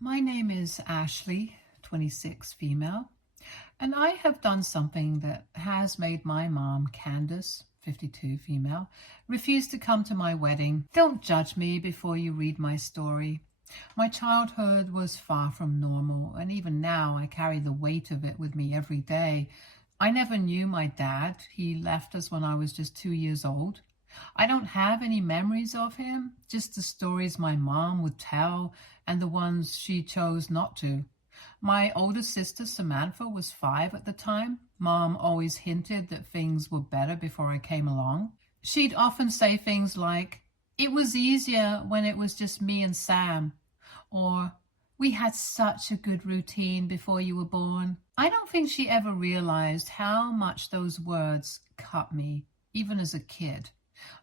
My name is Ashley, 26 female, and I have done something that has made my mom, Candace, 52 female, refuse to come to my wedding. Don't judge me before you read my story. My childhood was far from normal, and even now I carry the weight of it with me every day. I never knew my dad. He left us when I was just 2 years old. I don't have any memories of him, just the stories my mom would tell and the ones she chose not to. My older sister Samantha was 5 at the time. Mom always hinted that things were better before I came along. She'd often say things like, "It was easier when it was just me and Sam," or "We had such a good routine before you were born." I don't think she ever realized how much those words cut me, even as a kid.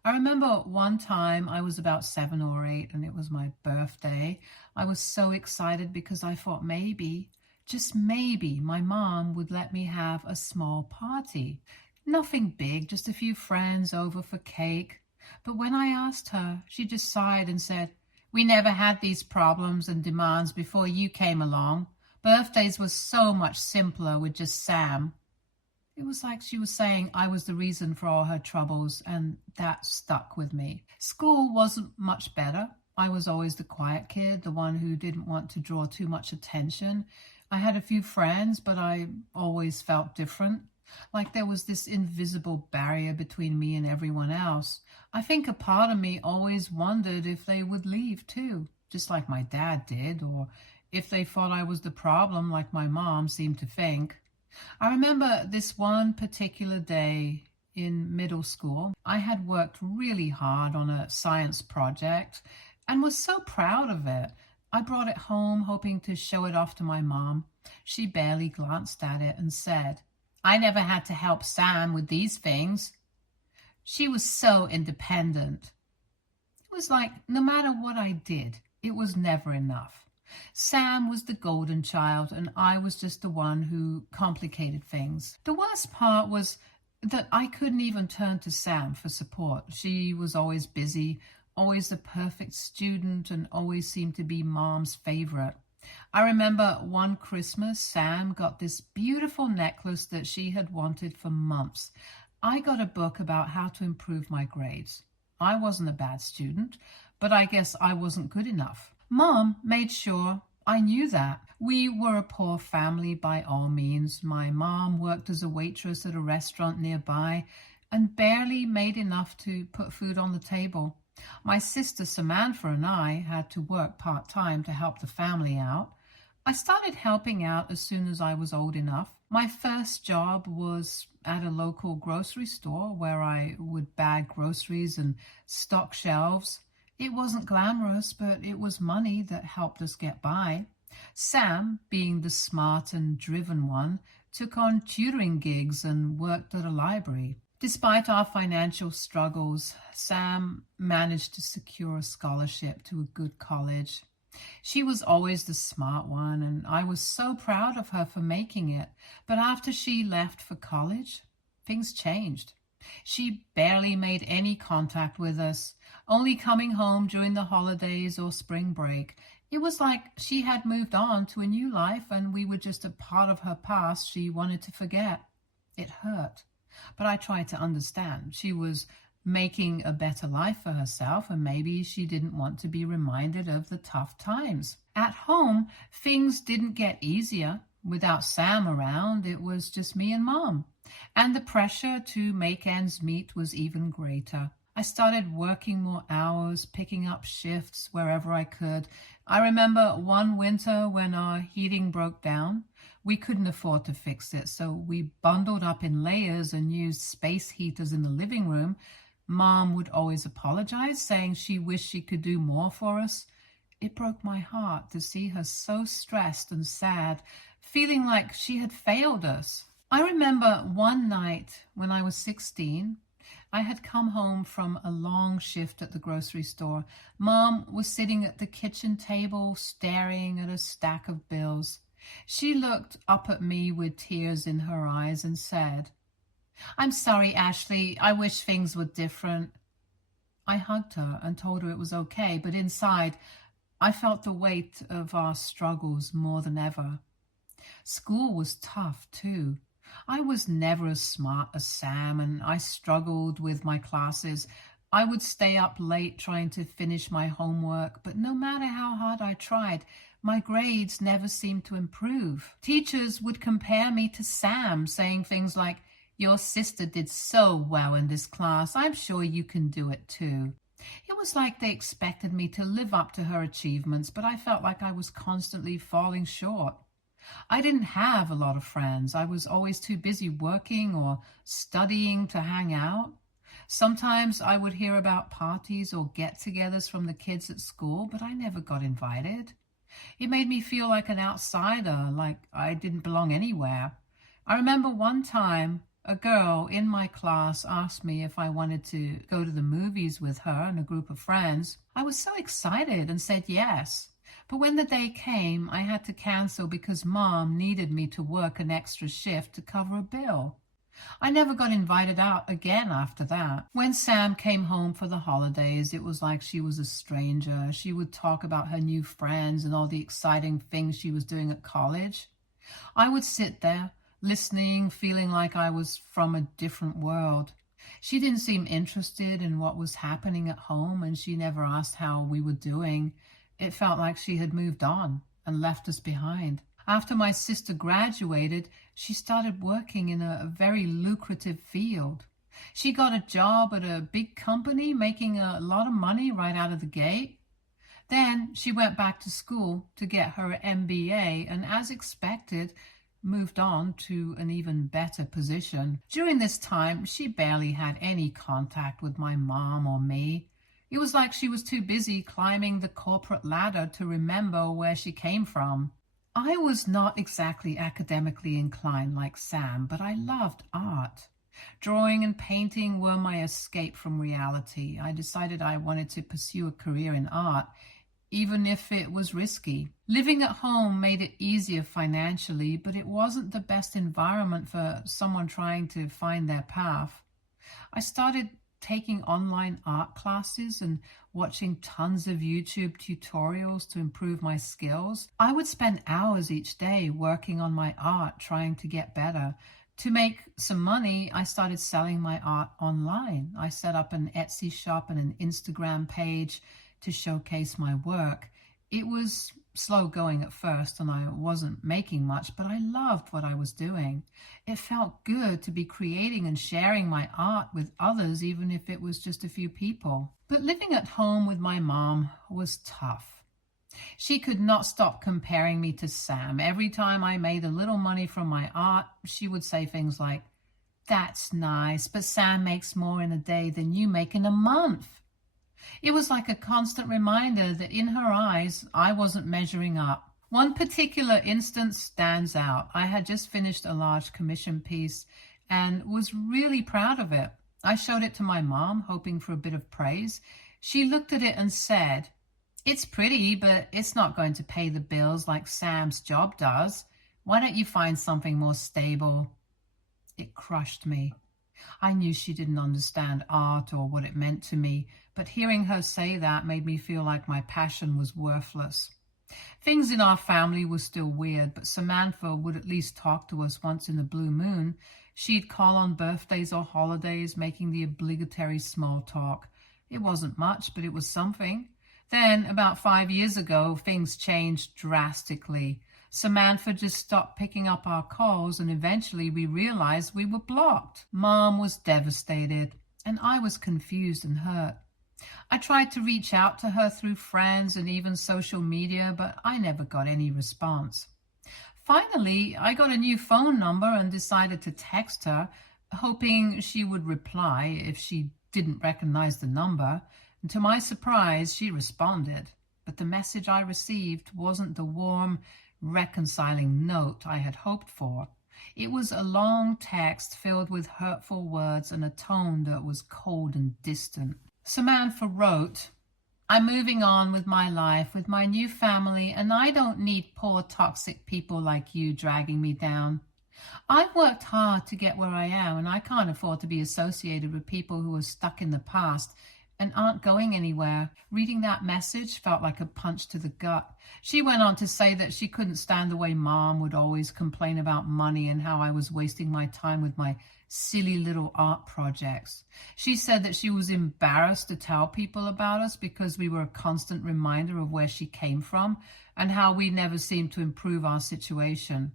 I remember one time I was about 7 or 8 and it was my birthday. I was so excited because I thought maybe, just maybe, my mom would let me have a small party. Nothing big, just a few friends over for cake. But when I asked her, she just sighed and said, "We never had these problems and demands before you came along. Birthdays were so much simpler with just Sam." It was like she was saying I was the reason for all her troubles, and that stuck with me. School wasn't much better. I was always the quiet kid, the one who didn't want to draw too much attention. I had a few friends, but I always felt different. Like there was this invisible barrier between me and everyone else. I think a part of me always wondered if they would leave too, just like my dad did, or if they thought I was the problem like my mom seemed to think. I remember this one particular day in middle school. I had worked really hard on a science project and was so proud of it. I brought it home hoping to show it off to my mom. She barely glanced at it and said, "I never had to help Sam with these things." She was so independent. It was like no matter what I did, it was never enough. Sam was the golden child, and I was just the one who complicated things. The worst part was that I couldn't even turn to Sam for support. She was always busy, always the perfect student, and always seemed to be Mom's favorite. I remember one Christmas, Sam got this beautiful necklace that she had wanted for months. I got a book about how to improve my grades. I wasn't a bad student, but I guess I wasn't good enough. Mom made sure I knew that. We were a poor family by all means. My mom worked as a waitress at a restaurant nearby and barely made enough to put food on the table. My sister Samantha and I had to work part-time to help the family out. I started helping out as soon as I was old enough. My first job was at a local grocery store where I would bag groceries and stock shelves. It wasn't glamorous, but it was money that helped us get by. Sam, being the smart and driven one, took on tutoring gigs and worked at a library. Despite our financial struggles, Sam managed to secure a scholarship to a good college. She was always the smart one, and I was so proud of her for making it. But after she left for college, things changed. She barely made any contact with us, only coming home during the holidays or spring break. It was like she had moved on to a new life and we were just a part of her past she wanted to forget. It hurt, but I tried to understand. She was making a better life for herself and maybe she didn't want to be reminded of the tough times. At home, things didn't get easier. Without Sam around, it was just me and Mom. And the pressure to make ends meet was even greater. I started working more hours, picking up shifts wherever I could. I remember one winter when our heating broke down. We couldn't afford to fix it, so we bundled up in layers and used space heaters in the living room. Mom would always apologize, saying she wished she could do more for us. It broke my heart to see her so stressed and sad, feeling like she had failed us. I remember one night when I was 16, I had come home from a long shift at the grocery store. Mom was sitting at the kitchen table staring at a stack of bills. She looked up at me with tears in her eyes and said, "I'm sorry, Ashley. I wish things were different." I hugged her and told her it was okay, but inside I felt the weight of our struggles more than ever. School was tough too. I was never as smart as Sam, and I struggled with my classes. I would stay up late trying to finish my homework, but no matter how hard I tried, my grades never seemed to improve. Teachers would compare me to Sam, saying things like, "Your sister did so well in this class. I'm sure you can do it too." It was like they expected me to live up to her achievements, but I felt like I was constantly falling short. I didn't have a lot of friends. I was always too busy working or studying to hang out. Sometimes I would hear about parties or get-togethers from the kids at school, but I never got invited. It made me feel like an outsider, like I didn't belong anywhere. I remember one time a girl in my class asked me if I wanted to go to the movies with her and a group of friends. I was so excited and said yes. But when the day came, I had to cancel because Mom needed me to work an extra shift to cover a bill. I never got invited out again after that. When Sam came home for the holidays, it was like she was a stranger. She would talk about her new friends and all the exciting things she was doing at college. I would sit there, listening, feeling like I was from a different world. She didn't seem interested in what was happening at home, and she never asked how we were doing. It felt like she had moved on and left us behind. After my sister graduated, she started working in a very lucrative field. She got a job at a big company, making a lot of money right out of the gate. Then she went back to school to get her MBA, and as expected, moved on to an even better position. During this time, she barely had any contact with my mom or me. It was like she was too busy climbing the corporate ladder to remember where she came from. I was not exactly academically inclined like Sam, but I loved art. Drawing and painting were my escape from reality. I decided I wanted to pursue a career in art, even if it was risky. Living at home made it easier financially, but it wasn't the best environment for someone trying to find their path. I started taking online art classes and watching tons of YouTube tutorials to improve my skills. I would spend hours each day working on my art, trying to get better. To make some money, I started selling my art online. I set up an Etsy shop and an Instagram page to showcase my work. It was slow going at first and I wasn't making much, but I loved what I was doing. It felt good to be creating and sharing my art with others, even if it was just a few people. But living at home with my mom was tough. She could not stop comparing me to Sam. Every time I made a little money from my art, she would say things like, "That's nice, but Sam makes more in a day than you make in a month." It was like a constant reminder that in her eyes, I wasn't measuring up. One particular instance stands out. I had just finished a large commission piece and was really proud of it. I showed it to my mom, hoping for a bit of praise. She looked at it and said, "It's pretty, but it's not going to pay the bills like Sam's job does. Why don't you find something more stable?" It crushed me. I knew she didn't understand art or what it meant to me, but hearing her say that made me feel like my passion was worthless. Things in our family were still weird, but Samantha would at least talk to us once in a blue moon. She'd call on birthdays or holidays, making the obligatory small talk. It wasn't much, but it was something. Then, about 5 years ago, things changed drastically. Samantha just stopped picking up our calls, and eventually we realized we were blocked. Mom was devastated, and I was confused and hurt. I tried to reach out to her through friends and even social media, but I never got any response. Finally, I got a new phone number and decided to text her, hoping she would reply if she didn't recognize the number. And to my surprise, she responded. But the message I received wasn't the warm, reconciling note I had hoped for. It was a long text filled with hurtful words and a tone that was cold and distant. Samantha wrote, "I'm moving on with my life, with my new family, and I don't need poor toxic people like you dragging me down. I've worked hard to get where I am, and I can't afford to be associated with people who are stuck in the past and aren't going anywhere. Reading that message felt like a punch to the gut. She went on to say that she couldn't stand the way Mom would always complain about money and how I was wasting my time with my silly little art projects. She said that she was embarrassed to tell people about us because we were a constant reminder of where she came from and how we never seemed to improve our situation.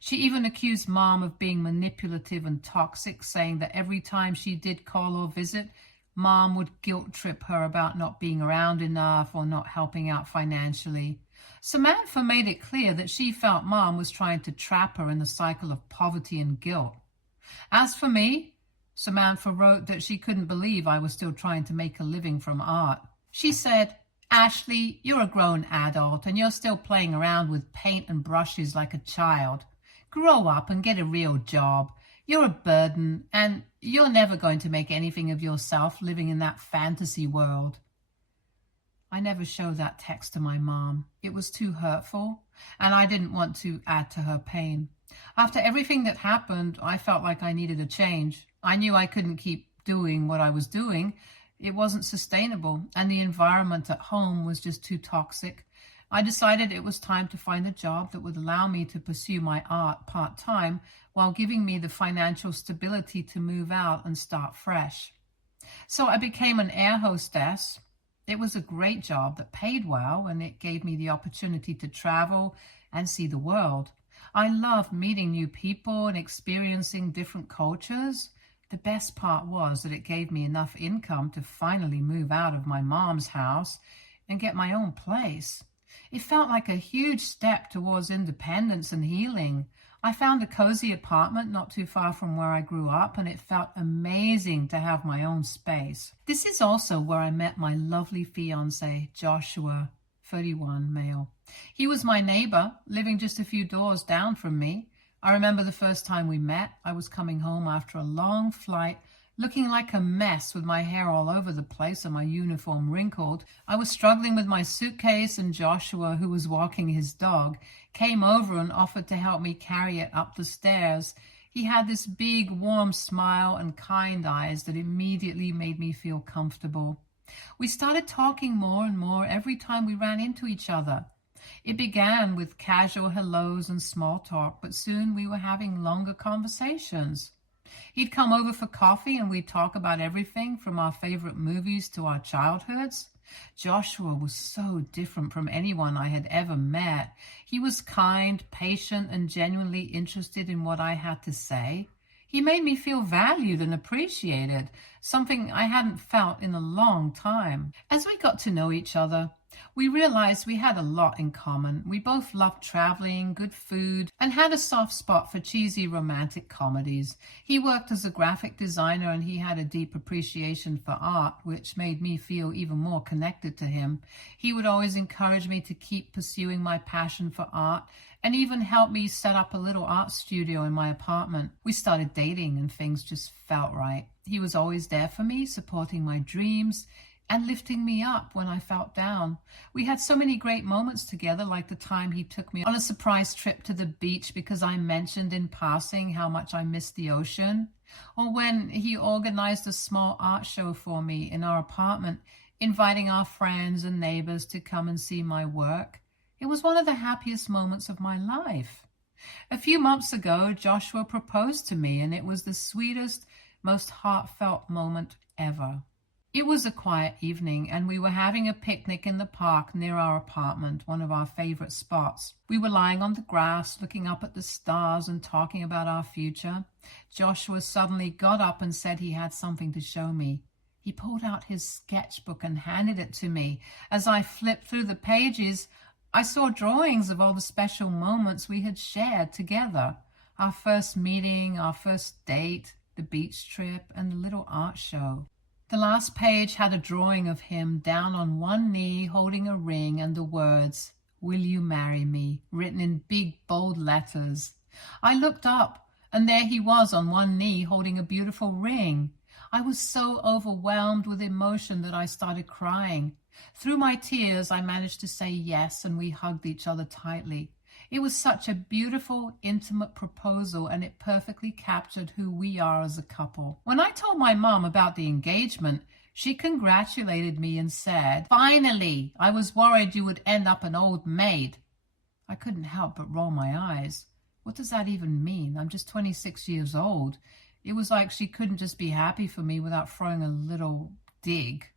She even accused Mom of being manipulative and toxic, saying that every time she did call or visit, Mom would guilt trip her about not being around enough or not helping out financially. Samantha made it clear that she felt Mom was trying to trap her in the cycle of poverty and guilt. As for me, Samantha wrote that she couldn't believe I was still trying to make a living from art. She said, "Ashley, you're a grown adult and you're still playing around with paint and brushes like a child. Grow up and get a real job. You're a burden and you're never going to make anything of yourself living in that fantasy world." I never showed that text to my mom. It was too hurtful, and I didn't want to add to her pain. After everything that happened, I felt like I needed a change. I knew I couldn't keep doing what I was doing. It wasn't sustainable, and the environment at home was just too toxic. I decided it was time to find a job that would allow me to pursue my art part-time while giving me the financial stability to move out and start fresh. So I became an air hostess. It was a great job that paid well, and it gave me the opportunity to travel and see the world. I loved meeting new people and experiencing different cultures. The best part was that it gave me enough income to finally move out of my mom's house and get my own place. It felt like a huge step towards independence and healing. I found a cozy apartment not too far from where I grew up, and it felt amazing to have my own space. This is also where I met my lovely fiancé, Joshua, 31, male. He was my neighbor, living just a few doors down from me. I remember the first time we met. I was coming home after a long flight, looking like a mess with my hair all over the place and my uniform wrinkled. I was struggling with my suitcase, and Joshua, who was walking his dog, came over and offered to help me carry it up the stairs. He had this big, warm smile and kind eyes that immediately made me feel comfortable. We started talking more and more every time we ran into each other. It began with casual hellos and small talk, but soon we were having longer conversations. He'd come over for coffee and we'd talk about everything from our favorite movies to our childhoods. Joshua was so different from anyone I had ever met. He was kind, patient, and genuinely interested in what I had to say. He made me feel valued and appreciated, something I hadn't felt in a long time. As we got to know each other, we realized we had a lot in common. We both loved traveling, good food, and had a soft spot for cheesy romantic comedies. He worked as a graphic designer, and he had a deep appreciation for art, which made me feel even more connected to him. He would always encourage me to keep pursuing my passion for art, and even help me set up a little art studio in my apartment. We started dating, and things just felt right. He was always there for me, supporting my dreams and lifting me up when I felt down. We had so many great moments together, like the time he took me on a surprise trip to the beach because I mentioned in passing how much I missed the ocean, or when he organized a small art show for me in our apartment, inviting our friends and neighbors to come and see my work. It was one of the happiest moments of my life. A few months ago, Joshua proposed to me, and it was the sweetest, most heartfelt moment ever. It was a quiet evening, and we were having a picnic in the park near our apartment, one of our favorite spots. We were lying on the grass, looking up at the stars and talking about our future. Joshua suddenly got up and said he had something to show me. He pulled out his sketchbook and handed it to me. As I flipped through the pages, I saw drawings of all the special moments we had shared together. Our first meeting, our first date, the beach trip, and the little art show. The last page had a drawing of him down on one knee holding a ring and the words, "Will you marry me?" written in big, bold letters. I looked up, and there he was on one knee holding a beautiful ring. I was so overwhelmed with emotion that I started crying. Through my tears, I managed to say yes, and we hugged each other tightly. It was such a beautiful, intimate proposal, and it perfectly captured who we are as a couple. When I told my mom about the engagement, She congratulated me and said, "Finally, I was worried you would end up an old maid." I couldn't help but roll my eyes. What does that even mean? I'm just 26 years old. It was like she couldn't just be happy for me without throwing a little dig.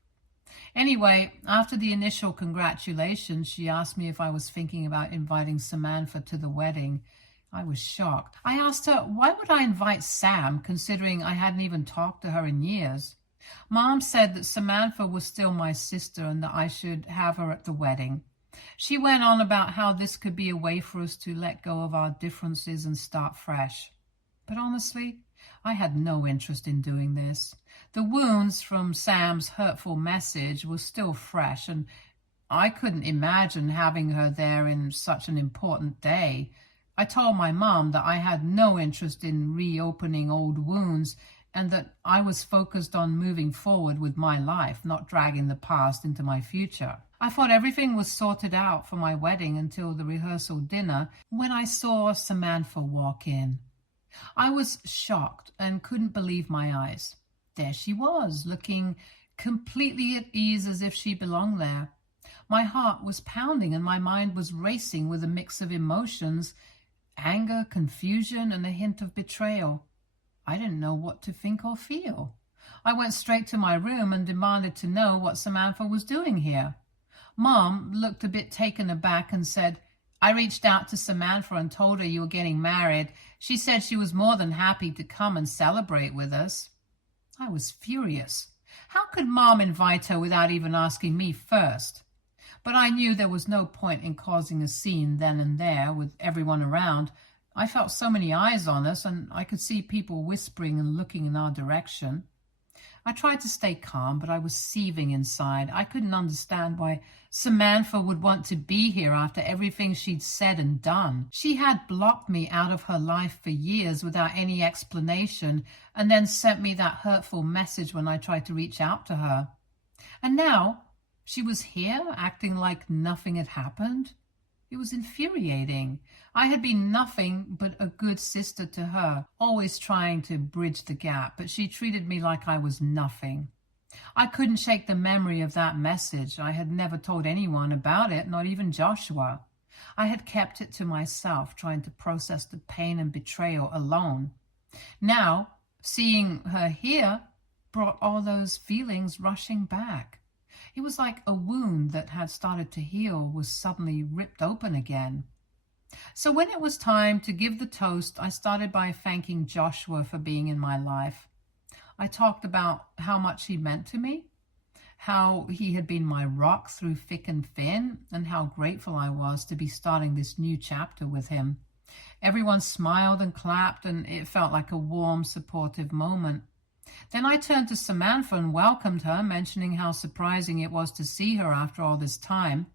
Anyway, after the initial congratulations, she asked me if I was thinking about inviting Samantha to the wedding. I was shocked. I asked her, why would I invite Sam, considering I hadn't even talked to her in years? Mom said that Samantha was still my sister and that I should have her at the wedding. She went on about how this could be a way for us to let go of our differences and start fresh. But honestly, I had no interest in doing this. The wounds from Sam's hurtful message were still fresh, and I couldn't imagine having her there in such an important day. I told my mom that I had no interest in reopening old wounds and that I was focused on moving forward with my life, not dragging the past into my future. I thought everything was sorted out for my wedding until the rehearsal dinner when I saw Samantha walk in. I was shocked and couldn't believe my eyes. There she was, looking completely at ease as if she belonged there. My heart was pounding and my mind was racing with a mix of emotions, anger, confusion, and a hint of betrayal. I didn't know what to think or feel. I went straight to my room and demanded to know what Samantha was doing here. Mom looked a bit taken aback and said, "I reached out to Samantha and told her you were getting married. She said she was more than happy to come and celebrate with us." I was furious. How could Mom invite her without even asking me first? But I knew there was no point in causing a scene then and there with everyone around. I felt so many eyes on us, and I could see people whispering and looking in our direction. I tried to stay calm, but I was seething inside. I couldn't understand why Samantha would want to be here after everything she'd said and done. She had blocked me out of her life for years without any explanation, and then sent me that hurtful message when I tried to reach out to her. And now she was here, acting like nothing had happened. It was infuriating. I had been nothing but a good sister to her, always trying to bridge the gap, but she treated me like I was nothing. I couldn't shake the memory of that message. I had never told anyone about it, not even Joshua. I had kept it to myself, trying to process the pain and betrayal alone. Now, seeing her here brought all those feelings rushing back. It was like a wound that had started to heal was suddenly ripped open again. So when it was time to give the toast, I started by thanking Joshua for being in my life. I talked about how much he meant to me, how he had been my rock through thick and thin, and how grateful I was to be starting this new chapter with him. Everyone smiled and clapped, and it felt like a warm, supportive moment. Then I turned to Samantha and welcomed her, mentioning how surprising it was to see her after all this time.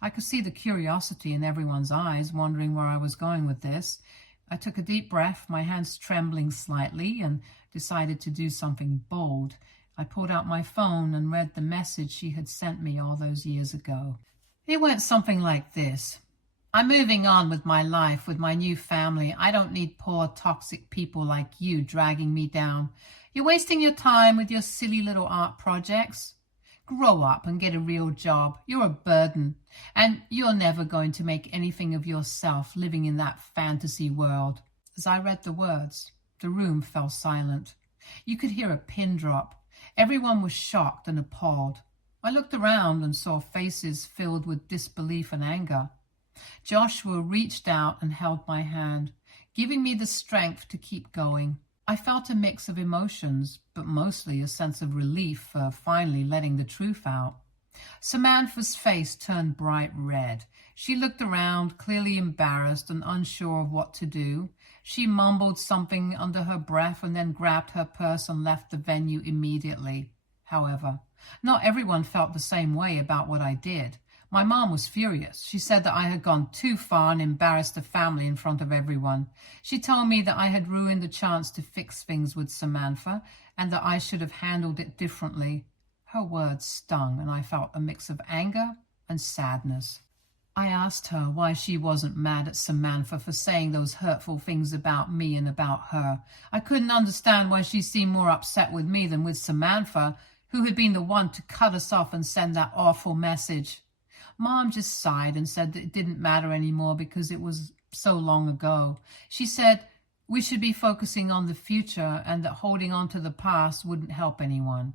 I could see the curiosity in everyone's eyes, wondering where I was going with this. I took a deep breath, my hands trembling slightly, and decided to do something bold. I pulled out my phone and read the message she had sent me all those years ago. It went something like this. "I'm moving on with my life, with my new family. I don't need poor, toxic people like you dragging me down. You're wasting your time with your silly little art projects. Grow up and get a real job. You're a burden, and you're never going to make anything of yourself living in that fantasy world." As I read the words, the room fell silent. You could hear a pin drop. Everyone was shocked and appalled. I looked around and saw faces filled with disbelief and anger. Joshua reached out and held my hand, giving me the strength to keep going. I felt a mix of emotions, but mostly a sense of relief for finally letting the truth out. Samantha's face turned bright red. She looked around, clearly embarrassed and unsure of what to do. She mumbled something under her breath and then grabbed her purse and left the venue immediately. However, not everyone felt the same way about what I did. My mom was furious. She said that I had gone too far and embarrassed the family in front of everyone. She told me that I had ruined the chance to fix things with Samantha and that I should have handled it differently. Her words stung, and I felt a mix of anger and sadness. I asked her why she wasn't mad at Samantha for saying those hurtful things about me and about her. I couldn't understand why she seemed more upset with me than with Samantha, who had been the one to cut us off and send that awful message. Mom just sighed and said that it didn't matter anymore because it was so long ago. She said we should be focusing on the future and that holding on to the past wouldn't help anyone.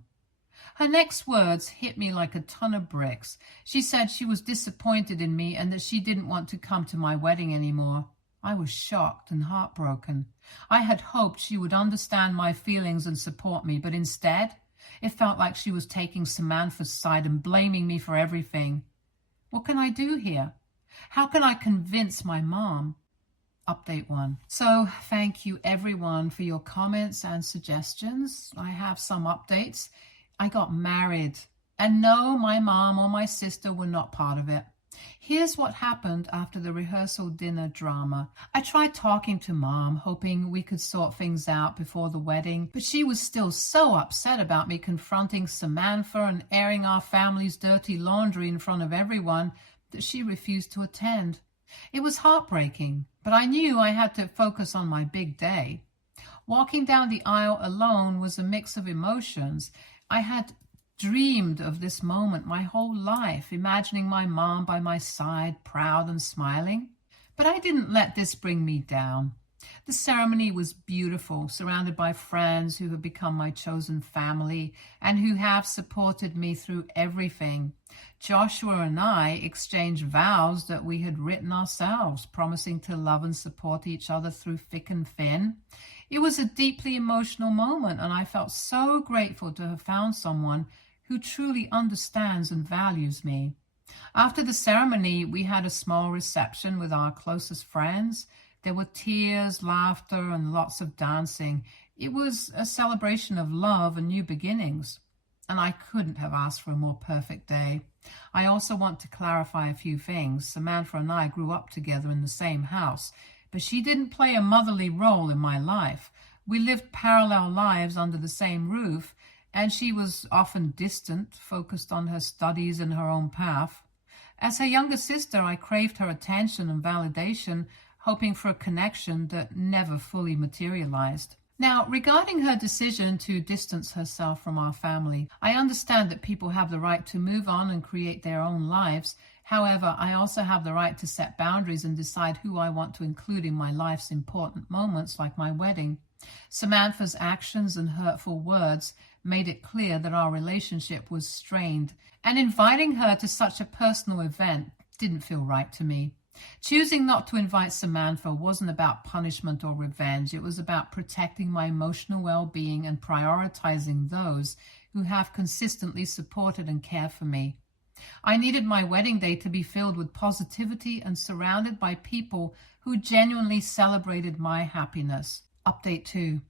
Her next words hit me like a ton of bricks. She said she was disappointed in me and that she didn't want to come to my wedding anymore. I was shocked and heartbroken. I had hoped she would understand my feelings and support me, but instead, it felt like she was taking Samantha's side and blaming me for everything. What can I do here? How can I convince my mom? Update 1. So thank you everyone for your comments and suggestions. I have some updates. I got married, and no, my mom or my sister were not part of it. Here's what happened after the rehearsal dinner drama. I tried talking to Mom, hoping we could sort things out before the wedding, but she was still so upset about me confronting Samantha and airing our family's dirty laundry in front of everyone that she refused to attend. It was heartbreaking, but I knew I had to focus on my big day. Walking down the aisle alone was a mix of emotions. I had dreamed of this moment my whole life, imagining my mom by my side, proud and smiling. But I didn't let this bring me down. The ceremony was beautiful, surrounded by friends who have become my chosen family and who have supported me through everything. Joshua and I exchanged vows that we had written ourselves, promising to love and support each other through thick and thin. It was a deeply emotional moment, and I felt so grateful to have found someone who truly understands and values me. After the ceremony, we had a small reception with our closest friends. There were tears, laughter, and lots of dancing. It was a celebration of love and new beginnings, and I couldn't have asked for a more perfect day. I also want to clarify a few things. Samantha and I grew up together in the same house, but she didn't play a motherly role in my life. We lived parallel lives under the same roof, and she was often distant, focused on her studies and her own path. As her younger sister, I craved her attention and validation, hoping for a connection that never fully materialized. Now, regarding her decision to distance herself from our family, I understand that people have the right to move on and create their own lives. However, I also have the right to set boundaries and decide who I want to include in my life's important moments, like my wedding. Samantha's actions and hurtful words made it clear that our relationship was strained, and inviting her to such a personal event didn't feel right to me. Choosing not to invite Samantha wasn't about punishment or revenge. It was about protecting my emotional well-being and prioritizing those who have consistently supported and cared for me. I needed my wedding day to be filled with positivity and surrounded by people who genuinely celebrated my happiness. Update 2.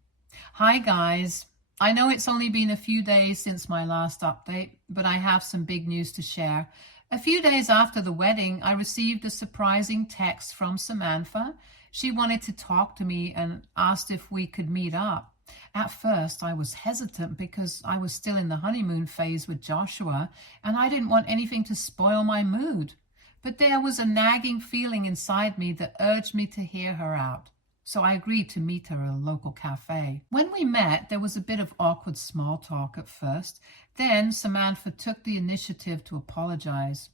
Hi guys. I know it's only been a few days since my last update, but I have some big news to share. A few days after the wedding, I received a surprising text from Samantha. She wanted to talk to me and asked if we could meet up. At first, I was hesitant because I was still in the honeymoon phase with Joshua, and I didn't want anything to spoil my mood. But there was a nagging feeling inside me that urged me to hear her out. So I agreed to meet her at a local cafe. When we met, there was a bit of awkward small talk at first. Then Samantha took the initiative to apologize.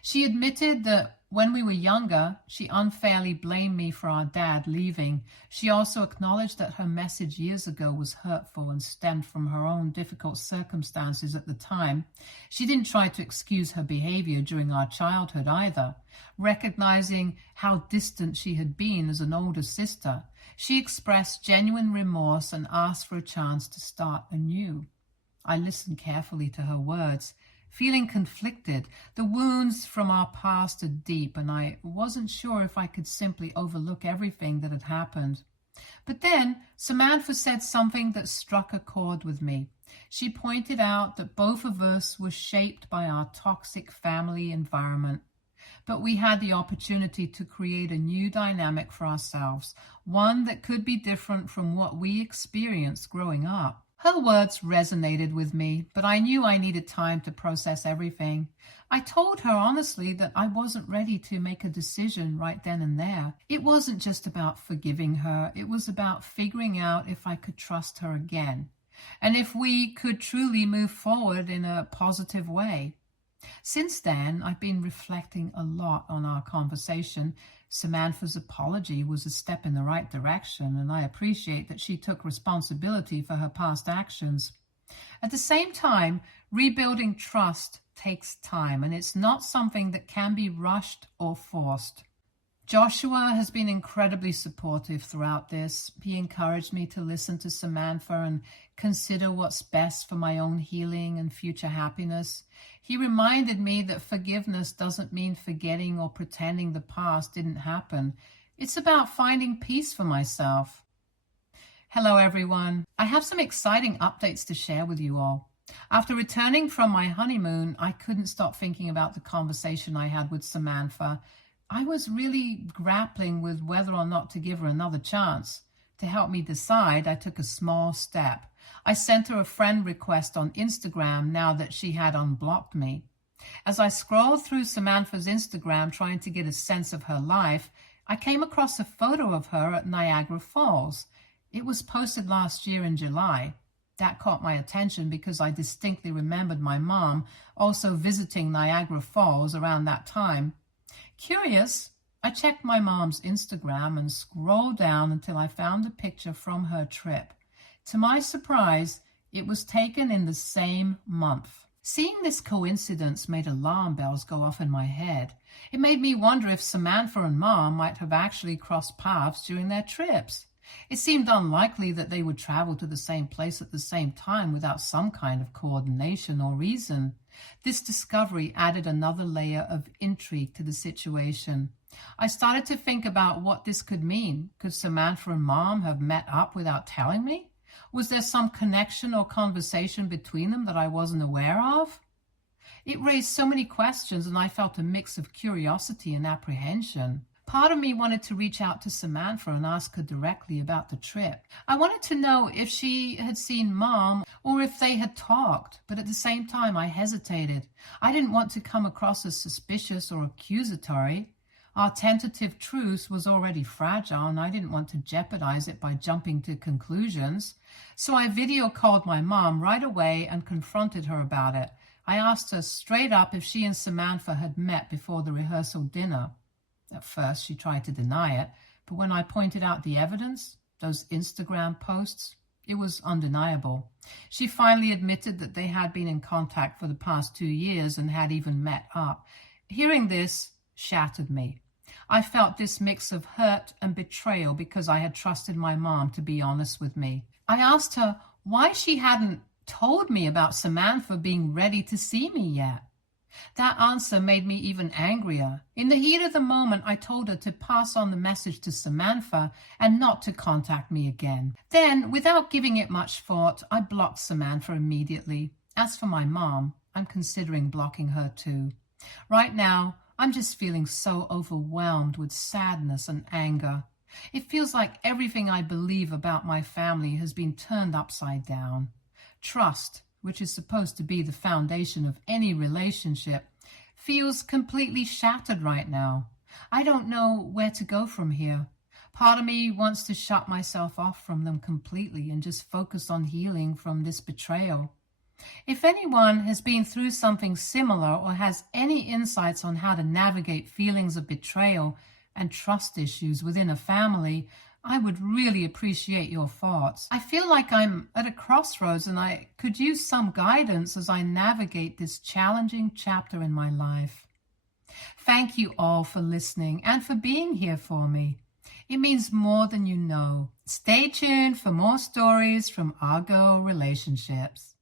She admitted that when we were younger, she unfairly blamed me for our dad leaving. She also acknowledged that her message years ago was hurtful and stemmed from her own difficult circumstances at the time. She didn't try to excuse her behavior during our childhood either. Recognizing how distant she had been as an older sister, she expressed genuine remorse and asked for a chance to start anew. I listened carefully to her words, feeling conflicted. The wounds from our past are deep, and I wasn't sure if I could simply overlook everything that had happened. But then Samantha said something that struck a chord with me. She pointed out that both of us were shaped by our toxic family environment, but we had the opportunity to create a new dynamic for ourselves, one that could be different from what we experienced growing up. Her words resonated with me, but I knew I needed time to process everything. I told her honestly that I wasn't ready to make a decision right then and there. It wasn't just about forgiving her. It was about figuring out if I could trust her again. and if we could truly move forward in a positive way. Since then, I've been reflecting a lot on our conversation. Samantha's apology was a step in the right direction, and I appreciate that she took responsibility for her past actions. At the same time, rebuilding trust takes time, and it's not something that can be rushed or forced. Joshua has been incredibly supportive throughout this. He encouraged me to listen to Samantha and consider what's best for my own healing and future happiness. He reminded me that forgiveness doesn't mean forgetting or pretending the past didn't happen. It's about finding peace for myself. Hello, everyone. I have some exciting updates to share with you all. After returning from my honeymoon, I couldn't stop thinking about the conversation I had with Samantha. I was really grappling with whether or not to give her another chance. To help me decide, I took a small step. I sent her a friend request on Instagram now that she had unblocked me. As I scrolled through Samantha's Instagram trying to get a sense of her life, I came across a photo of her at Niagara Falls. It was posted last year in July. That caught my attention because I distinctly remembered my mom also visiting Niagara Falls around that time. Curious, I checked my mom's Instagram and scrolled down until I found a picture from her trip. To my surprise, it was taken in the same month. Seeing this coincidence made alarm bells go off in my head. It made me wonder if Samantha and Mom might have actually crossed paths during their trips. It seemed unlikely that they would travel to the same place at the same time without some kind of coordination or reason. This discovery added another layer of intrigue to the situation. I started to think about what this could mean. Could Samantha and Mom have met up without telling me? Was there some connection or conversation between them that I wasn't aware of? It raised so many questions, and I felt a mix of curiosity and apprehension. Part of me wanted to reach out to Samantha and ask her directly about the trip. I wanted to know if she had seen Mom or if they had talked, but at the same time I hesitated. I didn't want to come across as suspicious or accusatory. Our tentative truce was already fragile, and I didn't want to jeopardize it by jumping to conclusions. So I video called my mom right away and confronted her about it. I asked her straight up if she and Samantha had met before the rehearsal dinner. At first, she tried to deny it, but when I pointed out the evidence, those Instagram posts, it was undeniable. She finally admitted that they had been in contact for the past 2 years and had even met up. Hearing this shattered me. I felt this mix of hurt and betrayal because I had trusted my mom to be honest with me. I asked her why she hadn't told me about Samantha being ready to see me yet. That answer made me even angrier. In the heat of the moment, I told her to pass on the message to Samantha and not to contact me again. Then, without giving it much thought, I blocked Samantha immediately. As for my mom, I'm considering blocking her too. Right now, I'm just feeling so overwhelmed with sadness and anger. It feels like everything I believe about my family has been turned upside down. Trust, which is supposed to be the foundation of any relationship, feels completely shattered right now. I don't know where to go from here. Part of me wants to shut myself off from them completely and just focus on healing from this betrayal. If anyone has been through something similar or has any insights on how to navigate feelings of betrayal and trust issues within a family, I would really appreciate your thoughts. I feel like I'm at a crossroads and I could use some guidance as I navigate this challenging chapter in my life. Thank you all for listening and for being here for me. It means more than you know. Stay tuned for more stories from Argo Relationships.